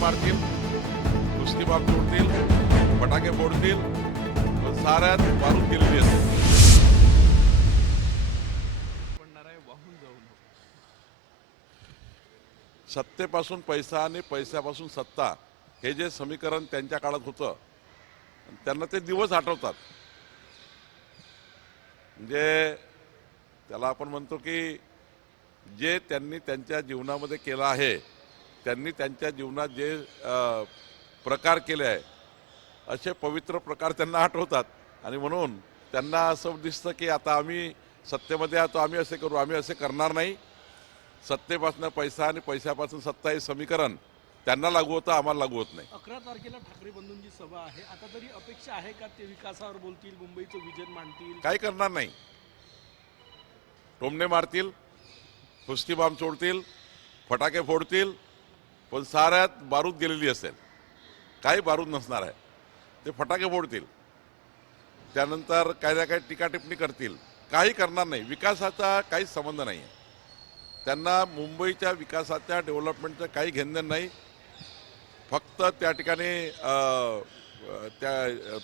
मारतील, कुस्ती बाब तोडतील, फटाके फोडतील, पण साऱ्यात बारूद गेलेली असते. सत्तेपासून पैसा आणि पैशापासून सत्ता हे जे समीकरण त्यांच्या काळात होतं त्यांना ते दिवस आठवतात. म्हणजे त्याला आपण म्हणतो की जे त्यांनी त्यांच्या जीवनामध्ये केलं आहे, त्यांनी त्यांच्या जीवनात जे प्रकार केले आहे असे पवित्र प्रकार त्यांना आठवतात. आणि म्हणून त्यांना असं दिसतं की आता आम्ही सत्तेमध्ये आहोत, आम्ही असे करू, आम्ही असे करणार नाही. सत्तेपासून पैसा आणि पैशापासून सत्ता हे समीकरण त्यांना लागू होतं, आम्हाला लागू होत नाही. 11 तारखेला ठाकरे बंधूंची सभा आहे. आता तरी अपेक्षा आहे का ते विकासावर बोलतील, मुंबईचं विजन मांडतील? काही करणार नाही. टोमणे मारतील, कुस्ती बाम सोडतील, फटाके फोडतील, पण साऱ्यात बारूद गेलेली असेल. काही बारूद नसणार आहे. ते फटाके फोडतील, त्यानंतर काही ना काही टीका टिप्पणी करतील, काही करणार नाही. विकासाचा काहीच संबंध नाही आहे त्यांना. मुंबईच्या विकासाच्या डेव्हलपमेंटचं काही घेणं नाही. फक्त त्या ठिकाणी त्या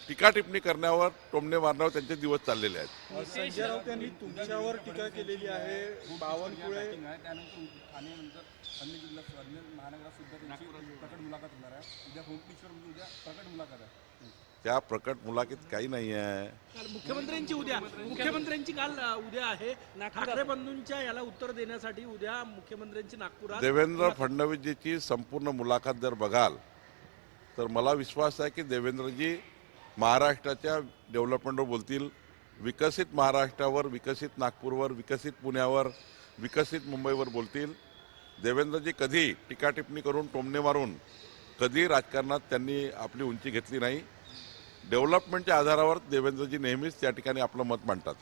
टीका टिप्पणी करण्यावर, टोमणे मारण्यावर त्यांचे दिवस चाललेले आहेत. संजय राऊत यांनी तुमच्यावर टीका केलेली आहे. बावनकुळे त्यानंतर ठाण्यानंतर अन्य जिल्ह्यात अन्य महानगरात सुद्धा त्यांची प्रकट मुलाखत होणार आहे. उद्या होमपिक्चर उद्या प्रकट मुलाखत आहे. त्या प्रकट मुलाखत काही नाही आहे. काल मुख्यमंत्र्यांची काल उद्या आहे. ठाकरे बंधूंच्या याला उत्तर देण्यासाठी उद्या मुख्यमंत्र्यांची नागपुरात. देवेंद्र फडणवीसजीची संपूर्ण मुलाखत जर बघाल तर मला विश्वास आहे की देवेंद्रजी महाराष्ट्राच्या डेव्हलपमेंटवर बोलतील, विकसित महाराष्ट्रावर, विकसित नागपूरवर, विकसित पुण्यावर, विकसित मुंबईवर बोलतील. देवेंद्रजी कधी टीका टिप्पणी करून, टोमणे मारून कधी राजकारणात त्यांनी आपली उंची घेतली नाही. डेव्हलपमेंटच्या आधारावर देवेंद्रजी नेहमीच त्या ठिकाणी आपलं मत मांडतात.